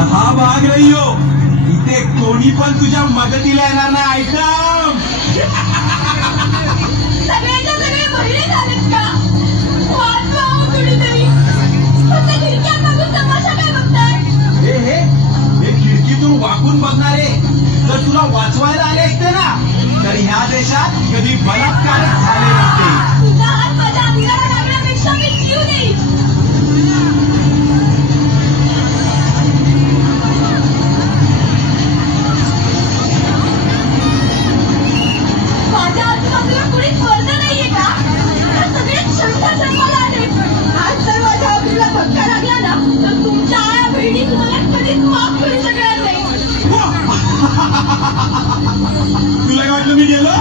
दहा भाग रही हो इथे कोणी पण तुझ्या मदतीला येणार नाही हो हे हे हे खिडकीतून वाकून बघणारे. जर तुला वाचवायला आले असते ना तर ह्या देशात कधी बलात्कारच तुला काय वाटलं मी गेलो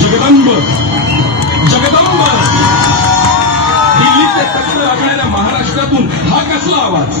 जगदंब जगदंब दिल्लीच्या सत्र लागणाऱ्या महाराष्ट्रातून हा कसला आवाज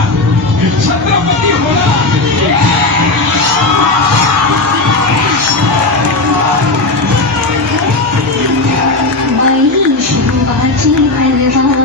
一排你